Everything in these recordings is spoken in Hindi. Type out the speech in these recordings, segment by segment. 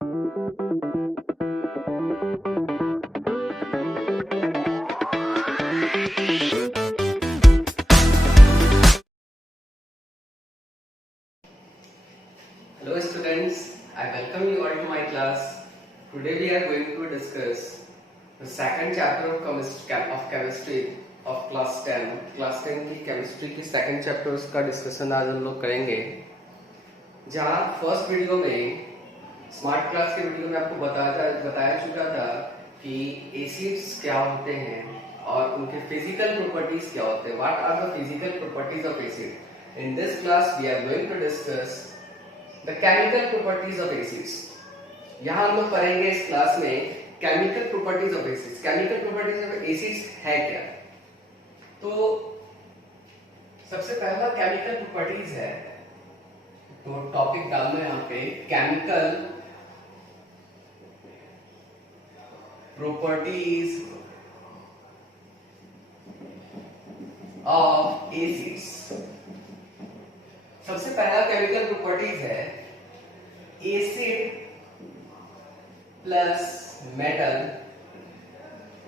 Hello students, I welcome you all to my class. Today we are going to discuss the second chapter of chemistry of class 10. Class 10 की chemistry की second chapter उसका discussion आज हम लोग करेंगे. जहाँ फर्स्ट वीडियो में स्मार्ट क्लास के वीडियो में आपको बताया चुका था कि एसिड्स क्या होते हैं और उनके फिजिकल प्रॉपर्टीज क्या होते हैं. What are the physical properties of acid. In this class we are going to discuss the chemical properties of acids. यहाँ हम लोग पढ़ेंगे इस क्लास में chemical properties of acids. Chemical properties of acids है क्या. तो सबसे पहला केमिकल प्रॉपर्टीज है, तो टॉपिक डालना है यहाँ पे केमिकल प्रॉपर्टीज ऑफ एसिड्स. सबसे पहला केमिकल प्रॉपर्टीज है एसिड प्लस मेटल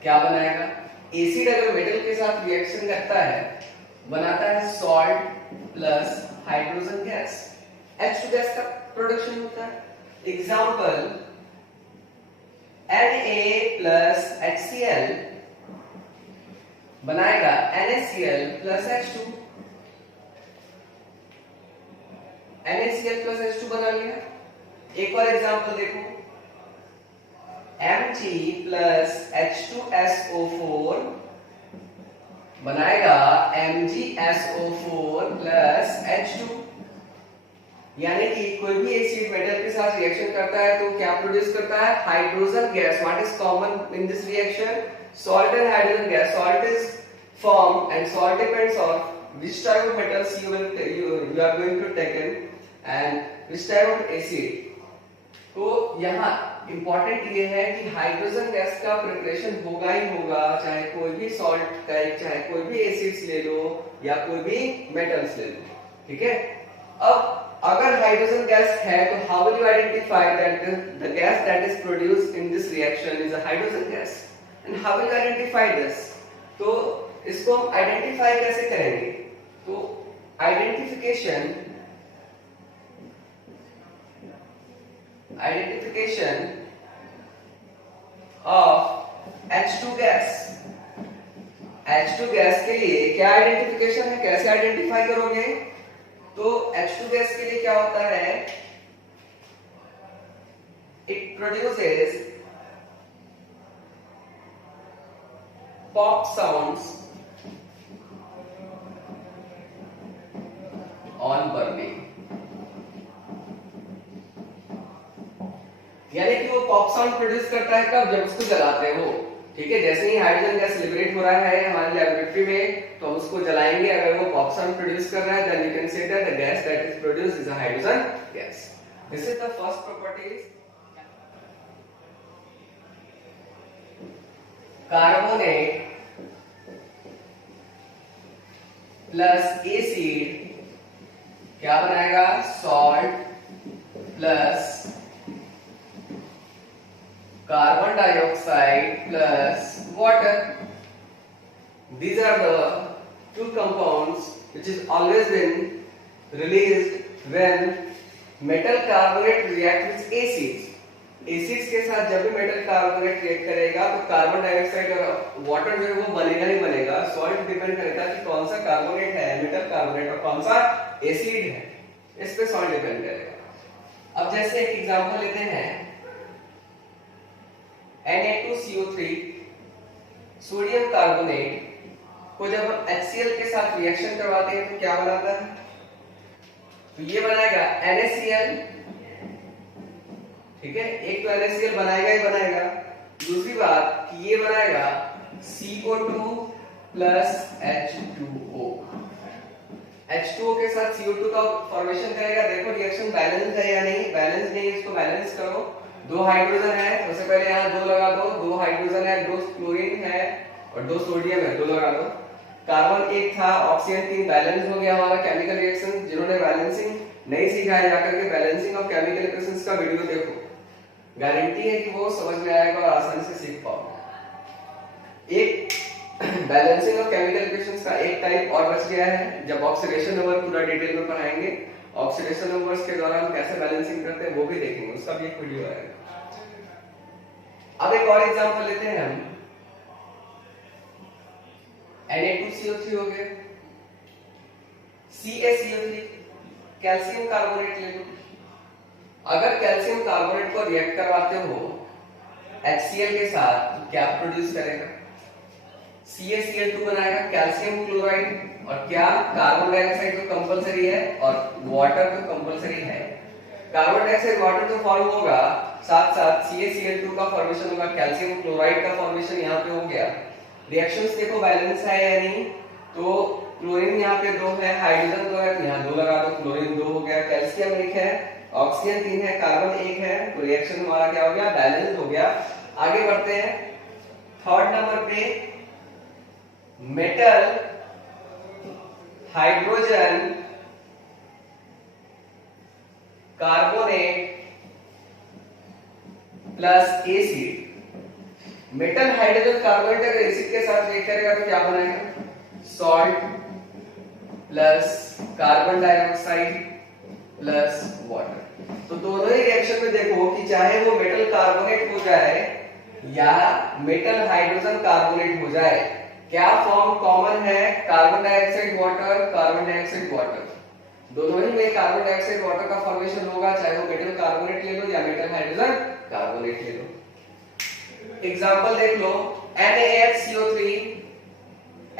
क्या बनाएगा. एसिड अगर मेटल के साथ रिएक्शन करता है बनाता है salt plus hydrogen gas. H2 gas का प्रोडक्शन होता है. एग्जाम्पल Na प्लस HCl बनाएगा NaCl plus H2. NaCl plus H2 बना लिया. एक और एग्जांपल देखो, Mg प्लस H2SO4 बनाएगा MgSO4 प्लस H2. यानी कि कोई भी एसिड मेटल के साथ रिएक्शन करता है तो क्या प्रोड्यूस करता है, hydrogen gas. What is common in this reaction, salt and hydrogen gas. Salt is formed and salt depends on which type of metals you are going to take in and which type of acid. तो यहाँ इंपॉर्टेंट ये है कि हाइड्रोजन गैस का प्रिपरेशन होगा ही होगा, चाहे कोई भी सॉल्ट का, चाहे कोई भी एसिड्स ले लो या कोई भी मेटल्स ले लो. ठीक है. अब अगर हाइड्रोजन गैस है तो how will you identify that the gas that is produced in this reaction is a hydrogen gas, and how will you identify this. तो इसको हम आइडेंटिफाई कैसे करेंगे. तो identification of H2 gas. H2 gas के लिए क्या आइडेंटिफिकेशन है, कैसे आइडेंटिफाई करोगे. तो H2 गैस के लिए क्या होता है, it produces pop sounds on burning. यानी कि वो पॉप साउंड प्रोड्यूस करता है कब, जब उसको जलाते हो. ठीक है. जैसे ही हाइड्रोजन गैस लिबरेट हो रहा है हमारे लैबोरेटरी में तो हम उसको जलाएंगे. अगर वो पॉप साउंड प्रोड्यूस कर रहा है then you can say that the gas that is produced is a hydrogen gas. This is the first property. Carbonate plus acid क्या बनाएगा, salt plus carbon dioxide plus water. These are the two compounds which is always been released when metal carbonate react with acids. Acids के साथ जब भी मेटल कार्बोनेट रिएक्ट करेगा तो कार्बन डाइऑक्साइड और वाटर जो है वो बनेगा ही बनेगा. सॉल्ट डिपेंड करेगा कि कौन सा कार्बोनेट है, मेटल कार्बोनेट, और कौन सा एसिड है, इस पे सॉल्ट डिपेंड करेगा. अब जैसे एक एग्जांपल लेते हैं, Na2CO3 सोडियम कार्बोनेट को जब हम HCl के साथ रिएक्शन करवाते हैं तो क्या बनाता है, तो ये बनाएगा NaCl. ठीक है. एक तो NaCl बनाएगा ही बनाएगा. दूसरी बात कि ये बनाएगा CO2 प्लस H2O. H2O के साथ CO2 का फॉर्मेशन करेगा. देखो रिएक्शन बैलेंस है या नहीं. बैलेंस नहीं, इसको बैलेंस करो. दो हाइड्रोजन है, सबसे पहले यहाँ दो लगा दो. दो हाइड्रोजन है, दो क्लोरीन है और दो सोडियम है, दो लगा दो. कार्बन एक था, ऑक्सीजन 3, बैलेंस हो गया हमारा केमिकल रिएक्शन. जिन्होंने बैलेंसिंग नहीं सीखा है जाकर के बैलेंसिंग ऑफ केमिकल रिएक्शंस का वीडियो देखो. गारंटी है कि वो समझ में आएगा और आसानी से सीख पाओगे। एक बैलेंसिंग ऑफ केमिकल इक्वेशंस का एक टाइप और बच गया है, जब ऑक्सीडेशन नंबर पूरा डिटेल में पढ़ाएंगे। ऑक्सीडेशन नंबर्स के द्वारा हम कैसे बैलेंसिंग करते हैं वो भी देखेंगे, उसका भी एक वीडियो आएगा। अब एक और एग्जांपल लेते हैं हम। Na2CO3 हो गया, CaCO3, कैल्शियम कार्बोनेट ले लो। अगर कैल्शियम कार्बोनेट को रिएक्ट करवाते हो HCl के साथ तो क्या प्रोड्यूस करेगा? CaCl2 बनाएगा, कैल्शियम क्लोराइड, और क्या कार्बन डाइऑक्साइड तो कंपलसरी है और वाटर तो कंपलसरी है। कार्बन डाइऑक्साइड वाटर तो फॉर्म होगा, साथ साथ CaCl2 का फॉर्मेशन होगा, कैल्शियम क्लोराइड का फॉर्मेशन यहाँ पे हो गया। रिएक्शंस देखो बैलेंस है या नहीं, तो क्लोरीन यहाँ पे 2 है, हाइड्रोजन 2 है, यहाँ 2 लगा दो, क्लोरीन 2 हो गया, कैल्शियम 1 है, ऑक्सीजन 3 है, कार्बन 1 है, तो रिएक्शन हमारा क्या हो गया? बैलेंस हो गया। आगे बढ़ते हैं, थर्ड नंबर पे metal hydrogen carbonate plus acid. Metal hydrogen carbonate अगर एसिड के साथ रिएक्ट करेगा तो क्या बनेगा? Salt plus carbon dioxide plus water. तो दोनों ही रिएक्शन में देखो कि चाहे वो मेटल कार्बोनेट हो जाए या मेटल हाइड्रोजन कार्बोनेट हो जाए, क्या फॉर्म कॉमन है? Carbon dioxide water, carbon dioxide water. दोनों ही में कार्बन डाइऑक्साइड वाटर का फॉर्मेशन होगा, चाहे वो मेटल कार्बोनेट ले लो या मेटल हाइड्रोजन कार्बोनेट ले लो। एग्जांपल देख लो, NaHCO3,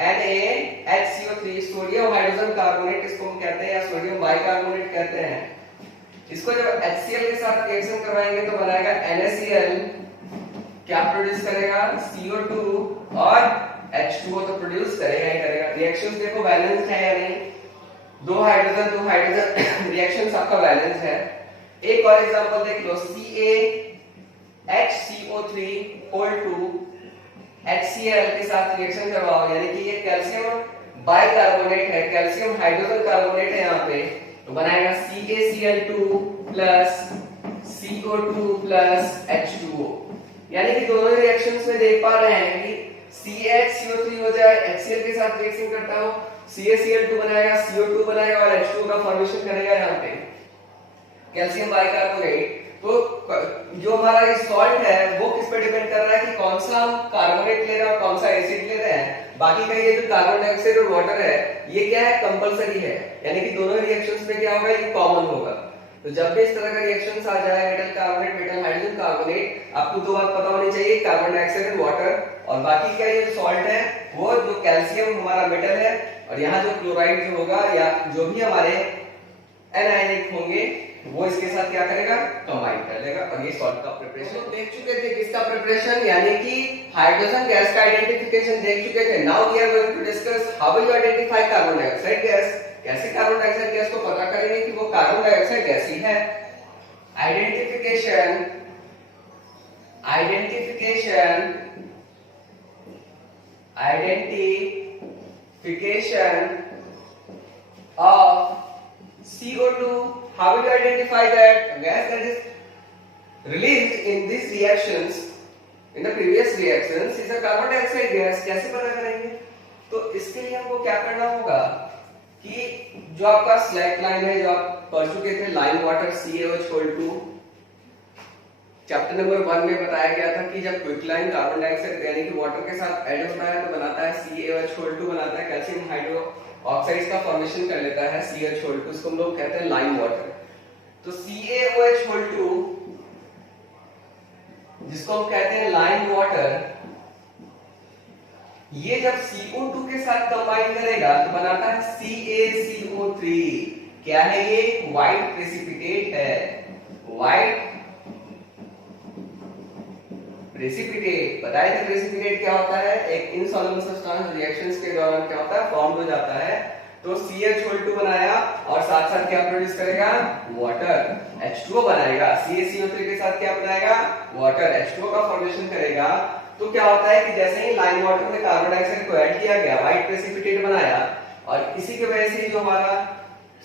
NaHCO3 sodium hydrogen carbonate इसको हम कहते हैं या सोडियम बाइकार्बोनेट कहते हैं। इसको जब HCl के साथ रिएक्शन करवाएंगे तो बनाएगा NaCl, क्या प्रोड्यूस करेगा? CO2 और H2O तो प्रोड्यूस करेगा ही करेगा। रिएक्शंस देखो बैलेंस्ड है या नहीं, 2 हाइड्रोजन रिएक्शंस आपका बैलेंस है। एक और एग्जांपल देख लो, CaHCO3 होल टू HCl के साथ रिएक्शन करवाओ, यानी कि ये कैल्शियम बाइकार्बोनेट है, कैल्शियम हाइड्रोजन कार्बोनेट है यहाँ पे, तो बनाएगा CaCl2 plus CO2 plus H2O। यानी कि दोनों रिएक्शंस में देख पा रहे हैं कि CaHCO3 हो जाए, HCl के साथ रिएक्शन करता हो, CaCl2 बनाएगा, CO2 बनाएगा और H2O का फॉर्मेशन करेगा यहाँ पे कैल्शियम बाइकार्बोनेट। तो जो हमारा सॉल्ट है वो किस पे डिपेंड कर रहा है कि कौन सा हम कार्बोनेट ले रहे हैं और कौन सा एसिड ले रहे हैं। बाकी का ये जो कार्बन डाइऑक्साइड और वाटर है ये क्या है? कंपलसरी है, यानी कि दोनों रिएक्शंस में क्या होगा? ये कॉमन होगा। तो जब भी इस तरह का रिएक्शंस आ जाए, metal carbonate, metal hydrogen carbonate, आपको 2 बात पता होनी चाहिए, कार्बन डाइऑक्साइड और वाटर, और बाकी का ये सॉल्ट है वो जो कैल्शियम हमारा मेटल है, और यहाँ जो क्लोराइड जो होगा या जो भी हमारे एनायनिक होंगे वो इसके साथ क्या करेगा? कंबाइन कर लेगा। और ये सॉल्ट का प्रिपरेशन तो देख चुके थे, किसका प्रिपरेशन, यानी कि हाइड्रोजन गैस का आइडेंटिफिकेशन देख चुके थे। Now we are going to discuss how will you identify carbon dioxide gas. कैसे कार्बन डाइऑक्साइड गैस को पता करेंगे कि वो कार्बन डाइऑक्साइड गैस ही है। Identification of CO2. How will you identify that gas that is released in these reactions, in the previous reactions, is a carbon dioxide gas? कैसे पता करेंगे? तो इसके लिए हमको क्या करना होगा कि जो आपका स्लैक लाइन है, जो आप पढ़ चुके थे, line water CaOH2, chapter number 1 में बताया गया था कि जब क्विकलाइन कार्बन डाइऑक्साइड यानी कि वाटर के साथ ऐड होता है तो बनाता है CaOH2 बनाता है, कैल्शियम हाइड्रो ऑक्साइड्स का फॉर्मेशन कर लेता है CaOH2, इसको हम लोग कहते हैं लाइम वाटर। तो CaOH2 जिसको हम कहते हैं लाइम वाटर, ये जब CO2 के साथ कंबाइन करेगा तो बनाता है CaCO3। क्या है ये? व्हाइट प्रेसिपिटेट है, व्हाइट प्रेसिपिटेट। बताए थे प्रेसिपिटेट क्या होता है? एक इनसॉल्युबल सब्सटेंस रिएक्शंस के दौरान क्या होता है? फॉर्म हो जाता है। तो CaCO2 बनाया और साथ साथ क्या प्रोड्यूस करेगा? वाटर। H2O बनाएगा, CaCO3 के साथ क्या बनाएगा? वाटर। H2O का फॉर्मेशन करेगा। तो क्या होता है कि जैसे ही लाइम वाटर में कार्बन डाइऑक्साइड को ऐड किया गया, व्हाइट प्रेसिपिटेट बनाया, और इसी की वजह से जो हमारा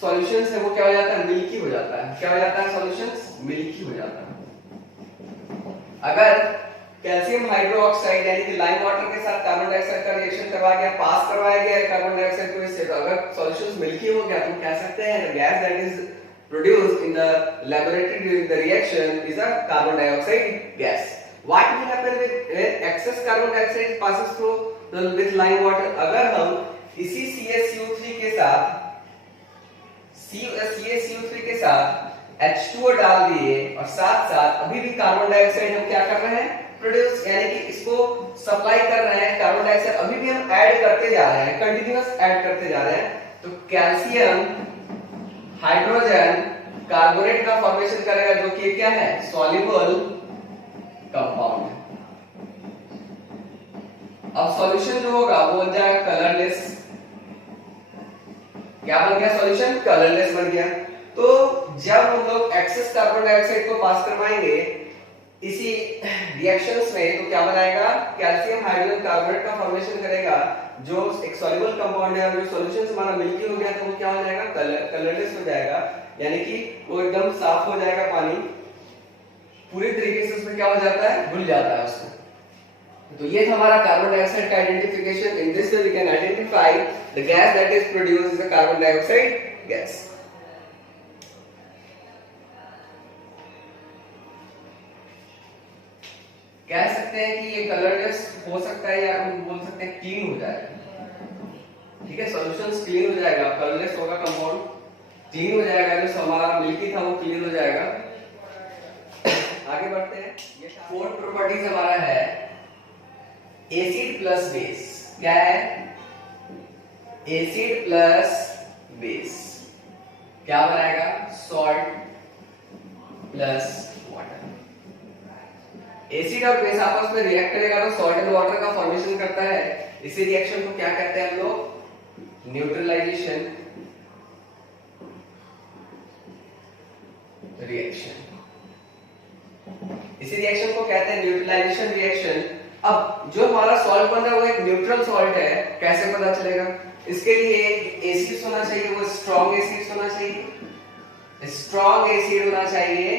सॉल्यूशंस है वो क्या हो जाता है? मिल्की हो जाता है। क्या हो जाता है? सॉल्यूशंस मिल्की हो जाता है। अगर कैल्शियम हाइड्रोक्साइड यानी कि लाइम वाटर के साथ कार्बन डाइऑक्साइड का रिएक्शन करवाया गया, पास करवाया गया कार्बन डाइऑक्साइड को इससे, तो अगर सॉल्यूशन मिल्की हो गया तो हम कह सकते हैं gas that is produced in the laboratory during the reaction is a carbon dioxide gas. What will happen with excess carbon dioxide passes through with lime water? अगर हम इसी CaCO3 के साथ CaCO3 के साथ H2O डाल दिए और साथ साथ अभी भी कार्बन डाइऑक्साइड हम क्या कर रहे हैं, प्रोड्यूस, यानी कि इसको सप्लाई कर रहे हैं कार्बन डाइऑक्साइड, अभी भी हम ऐड करते जा रहे हैं, कंटिन्यूअस ऐड करते जा रहे हैं, तो कैल्शियम हाइड्रोजन कार्बोनेट का फॉर्मेशन करेगा, जो कि क्या है, सॉल्युबल कंपाउंड है। अब सॉल्यूशन जो होगा वो बन जाएगा कलरलेस। क्या बन गया सॉल्यूशन, कलरलेस बन गया। तो जब हम लोग एक्सेस कार्बन डाइऑक्साइड को पास करवाएंगे इसी रिएक्शंस में, तो क्या बनाएगा, कैल्शियम हाइड्रोजन कार्बोनेट का फॉर्मेशन करेगा, जो एक सॉल्युबल कंपाउंड है, और जो सॉल्यूशन हमारा मिल्की हो गया तो वो क्या हो जाएगा, कलरलेस हो जाएगा, यानी कि वो एकदम साफ हो जाएगा, पानी पूरी तरीके से उसमें क्या हो जाता है, घुल जाता है उसमें। तो ये था हमारा कार्बन डाइऑक्साइड का identification. In this way we can identify the gas that is produced is a carbon dioxide gas. कह सकते हैं कि ये कलरलेस हो सकता है, या हम बोल सकते हैं क्लीन हो जाएगा। ठीक है, सॉल्यूशन क्लीन हो जाएगा, कलरलेस होगा कंपाउंड, क्लीन हो जाएगा, जो हमारा मिल्की था वो क्लीन हो जाएगा। आगे बढ़ते हैं। ये फोर्थ प्रॉपर्टीज हमारा है एसिड प्लस बेस। क्या है, एसिड प्लस बेस क्या बनाएगा, सॉल्ट प्लस वाटर। एसिड और बेस आपस में रिएक्ट करेगा तो सॉल्ट एंड वाटर का फॉर्मेशन करता है। इसी रिएक्शन को क्या कहते हैं हम लोग, न्यूट्रलाइजेशन रिएक्शन। इसी रिएक्शन को कहते हैं न्यूट्रलाइजेशन रिएक्शन। अब जो हमारा सॉल्ट बन रहा है वो एक न्यूट्रल सॉल्ट है, कैसे पता चलेगा, इसके लिए एसिड होना चाहिए, वो स्ट्रॉन्ग एसिड होना चाहिए, स्ट्रॉन्ग एसिड होना चाहिए।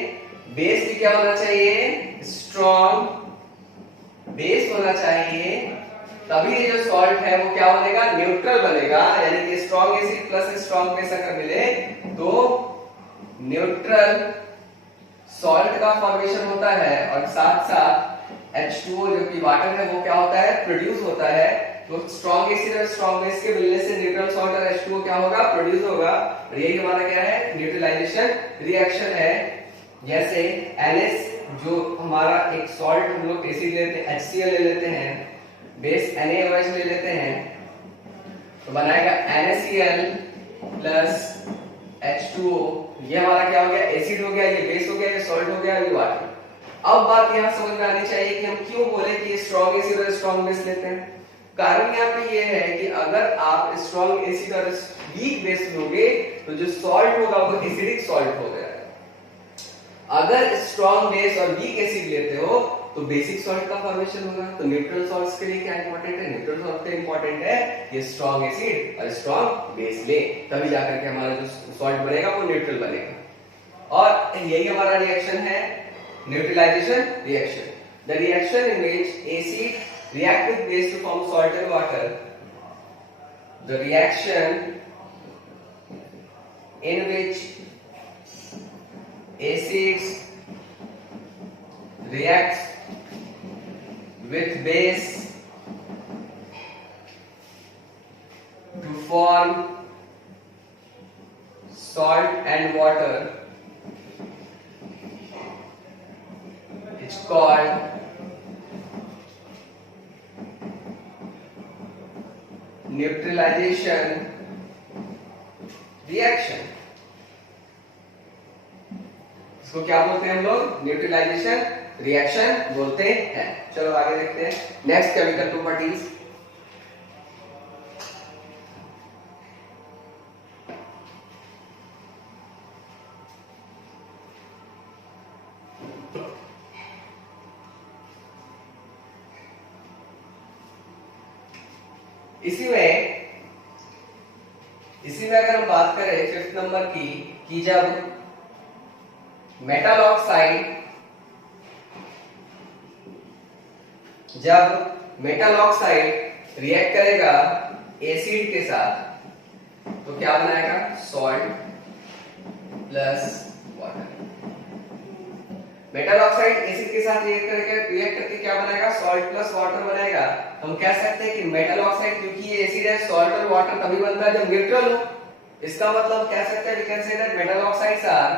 बेस भी क्या होना चाहिए, स्ट्रॉन्ग बेस होना चाहिए, तभी ये जो सॉल्ट है वो क्या बनेगा, न्यूट्रल बनेगा। यानी कि strong acid plus strong base अगर मिले तो न्यूट्रल सॉल्ट का फॉर्मेशन होता है, और साथ साथ H2O जो कि वाटर है वो क्या होता है, प्रोड्यूस होता है। तो स्ट्रॉन्ग एसिड और स्ट्रॉन्ग बेस के मिलने से न्यूट्रल सॉल्ट और H2O क्या होगा, प्रोड्यूस होगा, और यही हमारा क्या है, न्यूट्रलाइजेशन रिएक्शन है। जैसे NH जो हमारा एक सॉल्ट हम लोग एसिड लेते हैं, HCl ले लेते हैं, बेस NaOH ले लेते हैं, तो बनाएगा NaCl प्लस H2O। ये हमारा क्या हो गया, एसिड हो गया, ये बेस हो गया, ये सॉल्ट हो गया, ये वाटर। अब बात यहाँ समझ में आनी चाहिए कि हम क्यों बोले कि स्ट्रॉन्ग एसिड और स्ट्रॉन्ग बेस लेते हैं। कारण यहाँ पे ये है कि अगर आप स्ट्रॉन्ग एसिड और वीक बेस लोगे तो जो सॉल्ट होगा वो एसिडिक सॉल्ट हो गया। अगर स्ट्रॉन्ग बेस और वीक एसिड लेते हो तो बेसिक सॉल्ट का फॉर्मेशन होगा। तो न्यूट्रल सॉल्ट्स के लिए क्या इंपॉर्टेंट है, न्यूट्रल सॉल्ट के इंपॉर्टेंट है ये स्ट्रॉन्ग एसिड और स्ट्रॉन्ग बेस ले, तभी जाकर के हमारा जो सॉल्ट बनेगा वो न्यूट्रल बनेगा। और यही हमारा रिएक्शन है, neutralization reaction. The reaction in which acid react with base to form salt and water. The reaction in which acids react with base to form salt and water. It's called neutralization reaction. इसको क्या बोलते हैं हम लोग, न्यूट्रलाइजेशन रिएक्शन बोलते हैं। चलो आगे देखते हैं नेक्स्ट केमिकल प्रॉपर्टीज। इसी में अगर हम बात करें फिफ्थ नंबर की, कि जब मेटल ऑक्साइड जब मेटल ऑक्साइड रिएक्ट करेगा एसिड के साथ तो क्या बनाएगा, salt plus water. Metal oxide acid के साथ रिएक्ट करके क्या बनाएगा, सॉल्ट प्लस वाटर बनाएगा। हम कह सकते हैं कि मेटल ऑक्साइड क्योंकि ये एसिड है, सॉल्ट और वाटर तभी बनता है जब न्यूट्रल हो। इसका मतलब कह सकते हैं we can say that metal oxides are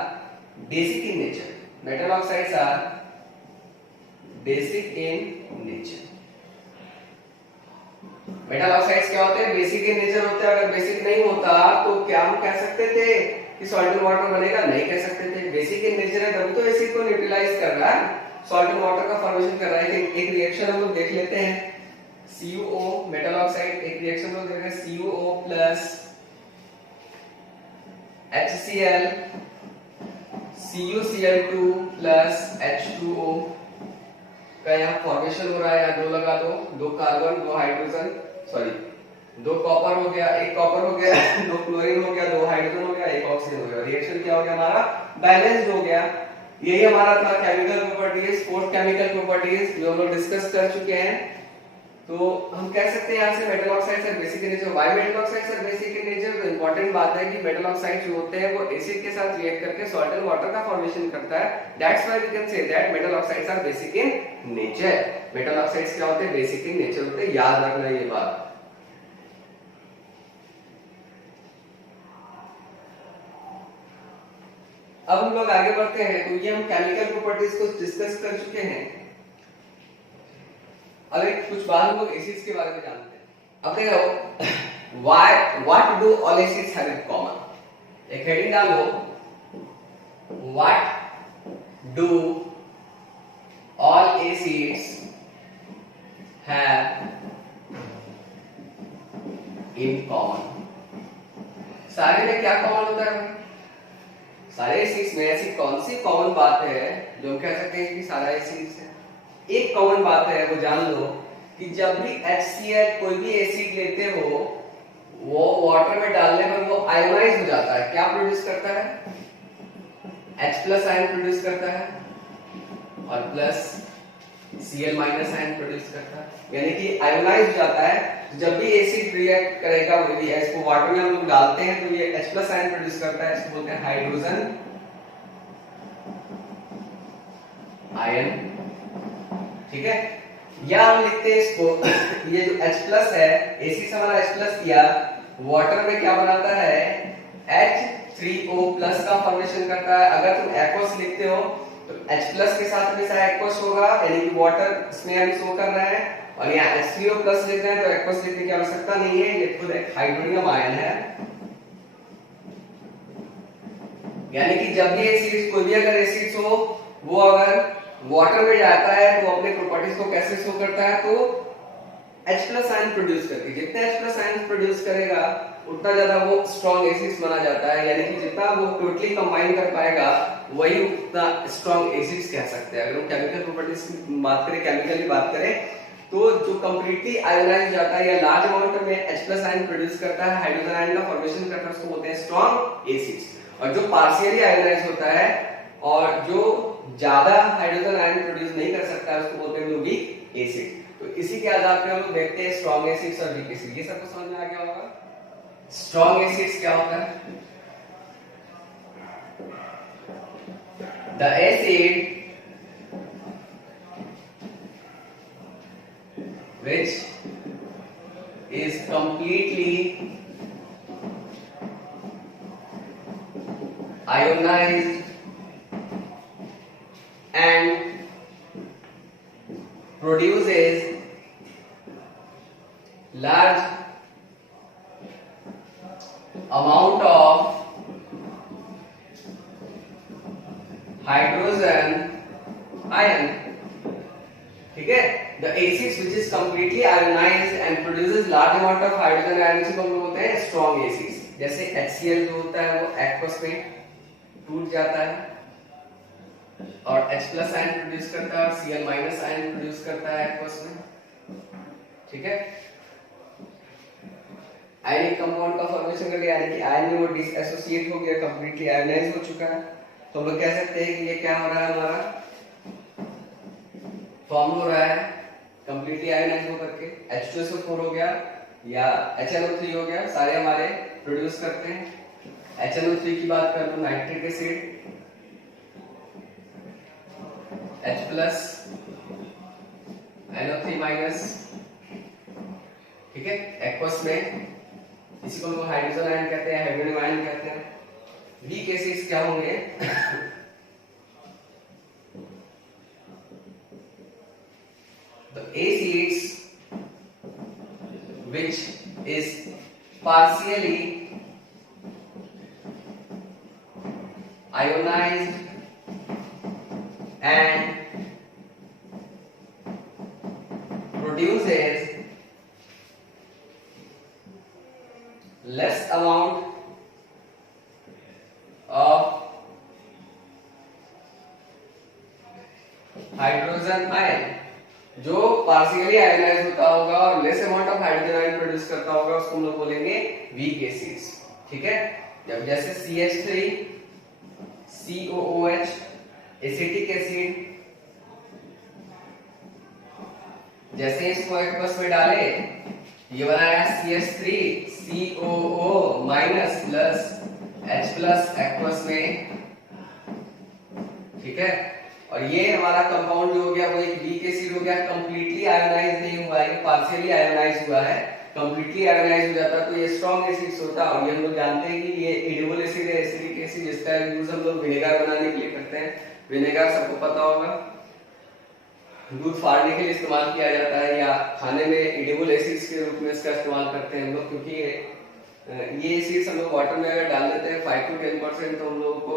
basic in nature. Metal oxides are basic in nature. Metal oxides क्या होते हैं, बेसिक इन नेचर होते हैं। अगर बेसिक नहीं होता तो क्या हम कह सकते थे कि सॉल्ट एंड वाटर बनेगा, नहीं कह सकते थे। बेसिक इन नेचर है तभी तो एसिड को न्यूट्रलाइज कर रहा है, सॉल्ट एंड वाटर का फॉर्मेशन कर रहा है। एक रिएक्शन हम लोग देख लेते हैं, CuO मेटल ऑक्साइड, एक रिएक्शन हम लोग देख रहे हैं CuO plus HCl, CuCl2 plus H2O का यहाँ फॉर्मेशन हो रहा है। यहाँ दो लगा दो, दो कार्बन दो हाइड्रोजन, सॉरी दो कॉपर हो गया, एक कॉपर हो गया, दो क्लोरीन हो गया, दो हाइड्रोजन हो गया, एक ऑक्सीजन हो गया। रिएक्शन क्या हो गया, हमारा बैलेंस्ड हो गया। यही हमारा था chemical properties, fourth chemical properties जो हम लोग डिस्कस कर चुके हैं। तो हम कह सकते हैं यहाँ से metal oxides are basic in nature. Why metal oxides are basic in nature? तो इंपॉर्टेंट बात है कि मेटल ऑक्साइड जो होते हैं वो एसिड के साथ रिएक्ट करके सॉल्ट एंड वाटर का फॉर्मेशन करता है। That's why we can say that metal oxides are basic in nature. Metal oxides क्या होते हैं, बेसिक इन नेचर होते हैं, याद रखना ये बात। अब हम लोग आगे बढ़ते हैं। तो ये हम केमिकल प्रॉपर्टीज को डिस्कस कर चुके हैं। अब एक कुछ बात हम लोग एसिड्स के बारे में जानते हैं। अब देखो what do all acids have in common. एक हेडिंग डालो, what do all acids have in common. सारे में क्या कॉमन होता है? सारे एसिड्स में ऐसी कौन सी कॉमन बात है जो हम कह सकते हैं कि सारा एसिड्स है? एक कॉमन बात है, वो जान लो कि जब भी HCl कोई भी एसिड लेते हो वो वाटर में डालने पर वो आयोनाइज हो जाता है। क्या प्रोड्यूस करता है? H प्लस आयन प्रोड्यूस करता है और plus Cl minus ion produce करता है, यानी कि आयोनाइज हो जाता है। जब भी एसिड रिएक्ट करेगा, इसको वाटर में हम लोग डालते हैं तो ये H प्लस आयन प्रोड्यूस करता है, इसको बोलते हैं हाइड्रोजन आयन। ठीक है, या हम लिखते हैं इसको ये जो H प्लस है, एसिड से हमारा H प्लस किया, वाटर में क्या बनाता है, H3O प्लस का फॉर्मेशन करता है। अगर तुम एक्वस लिखते हो तो H प्लस के साथ हमेशा एक्वस होगा, यानी कि वाटर इसमें हम शो कर रहे हैं। और यहाँ H3O प्लस लिख रहे हैं तो एक्वस लिखने की आवश्यकता नहीं है, ये खुद एक हाइड्रोनियम आयन है। यानी कि जब भी एसिड, कोई भी अगर एसिड हो, वो अगर वाटर में जाता है तो अपने प्रॉपर्टीज को कैसे शो करता है, तो H प्लस आयन प्रोड्यूस करके। जितने H प्लस आयन प्रोड्यूस करेगा उतना ज्यादा वो स्ट्रॉन्ग एसिड्स बना जाता है, यानी कि जितना वो टोटली कंबाइन कर पाएगा वही उतना स्ट्रॉन्ग एसिड्स कह सकते हैं। अगर हम केमिकल प्रॉपर्टीज की बात करें, केमिकली बात करें, तो जो कंप्लीटली आयोनाइज जाता है या लार्ज अमाउंट में H प्लस आयन प्रोड्यूस करता है, हाइड्रोजन आयन का फॉर्मेशन करता है, उसको बोलते हैं स्ट्रॉन्ग एसिड्स। और जो पार्शियली आयोनाइज होता है और जो ज्यादा हाइड्रोजन आयन प्रोड्यूस नहीं कर सकता है, उसको बोलते हैं वीक एसिड। तो इसी के आधार पे हम लोग देखते हैं स्ट्रॉन्ग एसिड्स और वीक एसिड। ये सबको समझ में आ गया होगा। स्ट्रॉन्ग एसिड्स क्या होता है? The acid which is completely ionized and produces large amount of hydrogen ion। ठीक है, the acids which is completely ionized and produces large amount of hydrogen ion को हम लोग बोलते हैं strong acids। जैसे HCl जो होता है वो aqueous में टूट जाता है और H प्लस आयन प्रोड्यूस करता है और Cl माइनस आयन प्रोड्यूस करता है aqueous में। ठीक है, आयनिक कंपाउंड का फॉर्मेशन कर लिया, यानी कि आयन में वो डिसएसोसिएट हो गया, कंप्लीटली आयोनाइज हो चुका है। तो हम लोग कह सकते हैं कि ये क्या हो रहा है, हमारा फॉर्म हो रहा है कंप्लीटली आयोनाइज होकर के H2SO4 हो गया या HNO3 हो गया, सारे हमारे प्रोड्यूस करते हैं। HNO3 की बात कर लो, nitric acid H+ NO3 minus, ठीक है, एक्वस में, इसी को लोग हाइड्रोजन आयन कहते हैं, हाइड्रोनियम आयन कहते हैं। वीक एसिड्स क्या होंगे? The acids which is partially ionized and produces less amount of hydrogen ion, जो पार्शियली आयोनाइज होता होगा और less amount of hydrogen ion produce करता होगा, उसको हम लोग बोलेंगे वीक एसिड्स, ठीक है। जब जैसे CH3 COOH एसिटिक एसिड, जैसे इसको एक्वस में डाले, ये बनाया CH3 COO minus plus H+ aqueous में, ठीक है। और ये हमारा कंपाउंड जो हो गया वो एक वीक एसिड हो गया, कंप्लीटली आयोनाइज नहीं हुआ है, पार्शियली आयोनाइज हुआ है। कंप्लीटली आयोनाइज हो जाता तो ये स्ट्रॉन्ग एसिड्स होता, और ये हम लोग जानते हैं कि ये एडिबल एसिड है, एसिडिक एसिड, जिसका यूज हम लोग विनेगर बनाने के लिए करते हैं। विनेगर सबको पता होगा, दूध फाड़ने के लिए इस्तेमाल किया जाता है, या खाने में एडिबल एसिड्स के रूप में इसका इस्तेमाल करते हैं हम लोग, क्योंकि ये एसिड्स हम लोग वाटर में अगर डाल देते हैं 5 to 10% तो हम लोगों को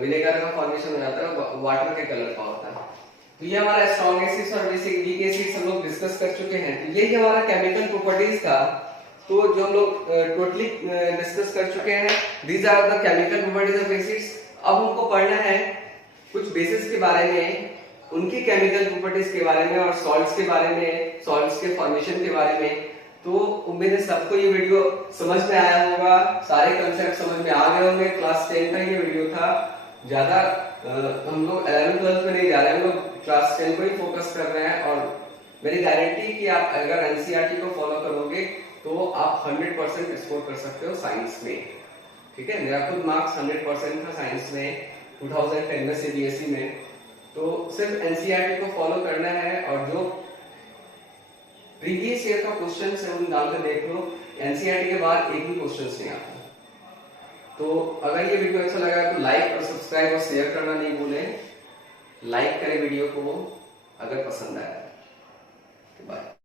विनेगर का फॉर्मेशन हो जाता है, वाटर के कलर का होता है। तो ये हमारा स्ट्रॉन्ग एसिड्स और बेसिक वीक एसिड्स हम लोग डिस्कस कर चुके हैं। तो ये हमारा केमिकल प्रॉपर्टीज था, तो जो हम लोग टोटली डिस्कस कर चुके हैं, these are the chemical properties of acids. अब हमको पढ़ना है कुछ बेसिस के बारे में, उनकी केमिकल प्रॉपर्टीज के बारे में, और सॉल्ट्स के बारे में, सॉल्ट्स के फॉर्मेशन के बारे में। तो उम्मीद है सबको ये वीडियो समझ में आया होगा, सारे कंसेप्ट समझ में आ गए होंगे। क्लास 10 का ये वीडियो था, ज्यादा हम लोग 11th-12th में नहीं जा रहे हैं, हम लोग क्लास 10 को ही फोकस कर रहे हैं। और मेरी गारंटी कि आप अगर एनसीईआरटी को फॉलो करोगे तो आप 100% स्कोर कर सकते हो साइंस में, ठीक है। मेरा खुद मार्क्स 100% था साइंस में 2010 में CBSE में। तो सिर्फ एनसीईआरटी को फॉलो करना है, और जो प्रीवियस ईयर का क्वेश्चन है उन डाल कर देख लो, एनसीईआरटी के बाद एक भी क्वेश्चन नहीं आता। तो अगर ये वीडियो अच्छा लगा तो लाइक और सब्सक्राइब और शेयर करना नहीं भूलें। लाइक करें वीडियो को अगर पसंद आया। बाय।